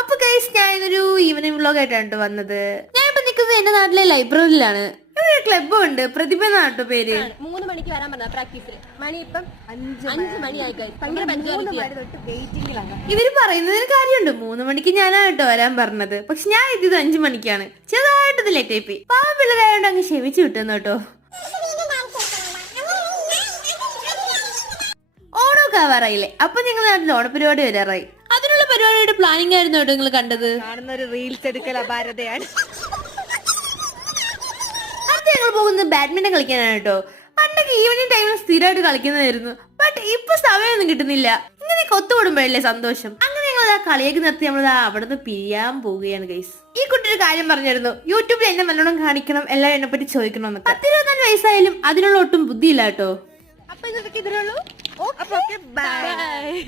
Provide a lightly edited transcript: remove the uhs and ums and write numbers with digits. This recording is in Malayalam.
അപ്പൊ ഗൈസ് ഞാനൊരു ഈവനിങ് വ്ലോഗ് ആയിട്ടാണ് വന്നത്. ഞാനിപ്പോ നിൽക്കുന്നത് എന്റെ നാട്ടിലെ ലൈബ്രറിയിലാണ്. ഇവിടെ ക്ലബ്ബും ഉണ്ട്, പ്രതിഭ നാട്ടു പേര്. 3 മണിക്ക് വരാൻ പറഞ്ഞ പ്രാക്ടീസിൽ. മണി ഇപ്പം 5 മണിയായി. ഇവര് പറയുന്നതിന് കാര്യമുണ്ട്. 3 മണിക്ക് ഞാനാണ് കേട്ടോ വരാൻ പറഞ്ഞത്. പക്ഷെ ഞാൻ എത്തിയത് 5 മണിക്കാണ്. ചെറുതായിട്ട് ഇത് ലേറ്റ് ആയിപ്പോയി. പാവം പിള്ളേരായോണ്ട് അങ്ങ് ക്ഷമിച്ചു വിട്ടുന്നു കേട്ടോ. ഓണമൊക്കെ ആവാറായില്ലേ? അപ്പൊ ഞങ്ങൾ നാട്ടിൽ ഓണപരിപാടി വരാറായി. അതിനുള്ള പരിപാടിയുടെ പ്ലാനിങ് ആയിരുന്നു കേട്ടോ നിങ്ങൾ കണ്ടത്. കാണുന്നൊരു റീൽസ് എടുക്കൽ അപാരതയാണ്. അടുത്ത് ഞങ്ങൾ പോകുന്നത് ബാഡ്മിന്റൺ കളിക്കാനാണ് കേട്ടോ. പണ്ടൊക്കെ ഈവനിങ് ടൈമിൽ സ്ഥിരമായിട്ട് കളിക്കുന്നതായിരുന്നു. ബട്ട് ഇപ്പൊ സമയമൊന്നും കിട്ടുന്നില്ല. ഇങ്ങനെയൊക്കെ ഒത്തുകൂടുമ്പോഴല്ലേ സന്തോഷം. അങ്ങനെ ഞങ്ങൾ ആ കളിയൊക്കെ നിർത്തി നമ്മൾ അവിടെ നിന്ന് പിരിയാൻ പോവുകയാണ് ഗൈസ്. ഈ കുട്ടിയൊരു കാര്യം പറഞ്ഞിരുന്നു, യൂട്യൂബിൽ എന്നെ നല്ലോണം കാണിക്കണം, എല്ലാവരും എന്നെ പറ്റി ചോദിക്കണം എന്നൊക്കെ. 10-24 വയസ്സായാലും അതിനുള്ള ഒട്ടും ബുദ്ധിയില്ല കേട്ടോ. അപ്പൊ ഇതിനുള്ളൂ.